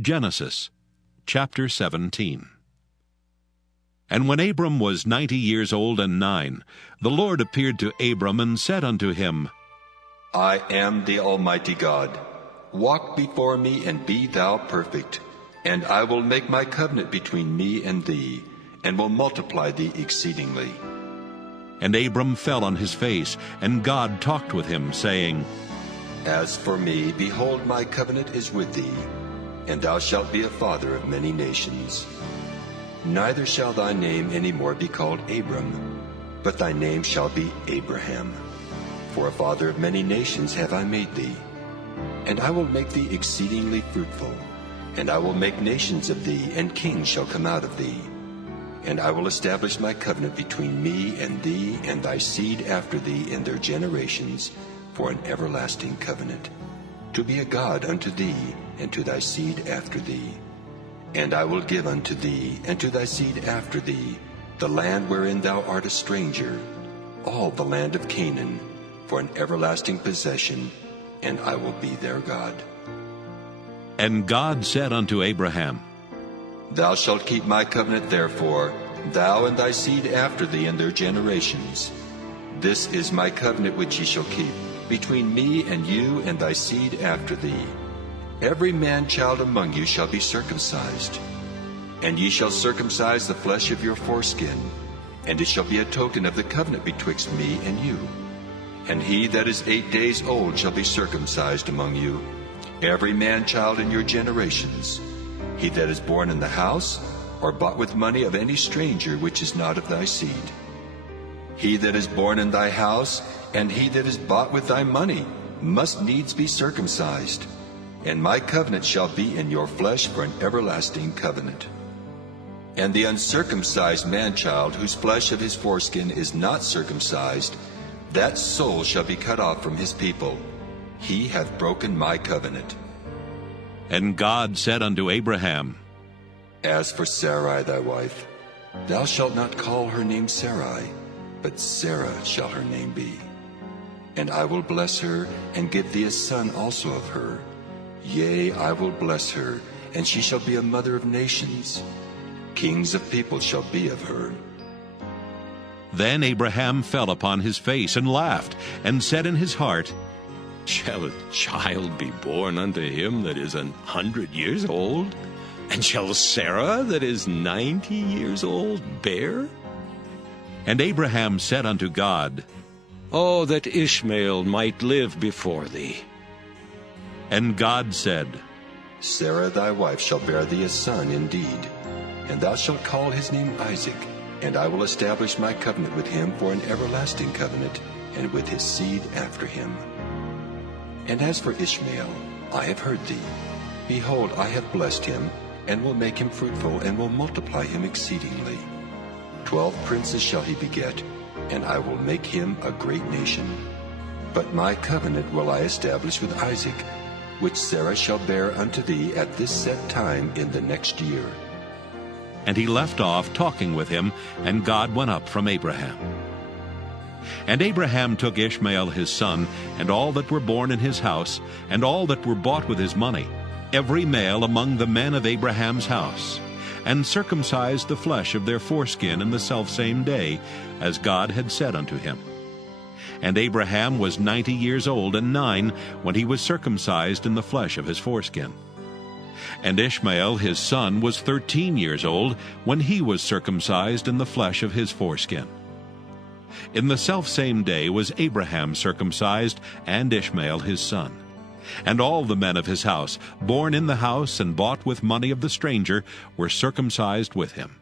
Genesis chapter 17. And when Abram was 90 years old and 9, the Lord appeared to Abram and said unto him, I am the Almighty God. Walk before me, and be thou perfect. And I will make my covenant between me and thee, and will multiply thee exceedingly. And Abram fell on his face, and God talked with him, saying, As for me, behold, my covenant is with thee, and thou shalt be a father of many nations. Neither shall thy name any more be called Abram, but thy name shall be Abraham. For a father of many nations have I made thee. And I will make thee exceedingly fruitful, and I will make nations of thee, and kings shall come out of thee. And I will establish my covenant between me and thee and thy seed after thee in their generations, for an everlasting covenant, to be a God unto thee, and to thy seed after thee. And I will give unto thee, and to thy seed after thee, the land wherein thou art a stranger, all the land of Canaan, for an everlasting possession, and I will be their God. And God said unto Abraham, Thou shalt keep my covenant therefore, thou and thy seed after thee in their generations. This is my covenant which ye shall keep, between me and you and thy seed after thee. Every man-child among you shall be circumcised. And ye shall circumcise the flesh of your foreskin, and it shall be a token of the covenant betwixt me and you. And he that is 8 days old shall be circumcised among you, every man-child in your generations. He that is born in the house, or bought with money of any stranger which is not of thy seed. He that is born in thy house, and he that is bought with thy money, must needs be circumcised. And my covenant shall be in your flesh for an everlasting covenant. And the uncircumcised man-child, whose flesh of his foreskin is not circumcised, that soul shall be cut off from his people. He hath broken my covenant. And God said unto Abraham, As for Sarai thy wife, thou shalt not call her name Sarai, but Sarah shall her name be. And I will bless her, and give thee a son also of her. Yea, I will bless her, and she shall be a mother of nations. Kings of people shall be of her. Then Abraham fell upon his face and laughed, and said in his heart, Shall a child be born unto him that is 100 years old? And shall Sarah that is 90 years old bear? And Abraham said unto God, Oh, that Ishmael might live before thee. And God said, Sarah thy wife shall bear thee a son indeed, and thou shalt call his name Isaac, and I will establish my covenant with him for an everlasting covenant, and with his seed after him. And as for Ishmael, I have heard thee. Behold, I have blessed him, and will make him fruitful, and will multiply him exceedingly. 12 princes shall he beget, and I will make him a great nation. But my covenant will I establish with Isaac, which Sarah shall bear unto thee at this set time in the next year. And he left off talking with him, and God went up from Abraham. And Abraham took Ishmael his son, and all that were born in his house, and all that were bought with his money, every male among the men of Abraham's house, and circumcised the flesh of their foreskin in the selfsame day, as God had said unto him. And Abraham was 90 years old and 9 when he was circumcised in the flesh of his foreskin. And Ishmael his son was 13 years old when he was circumcised in the flesh of his foreskin. In the selfsame day was Abraham circumcised, and Ishmael his son. And all the men of his house, born in the house and bought with money of the stranger, were circumcised with him.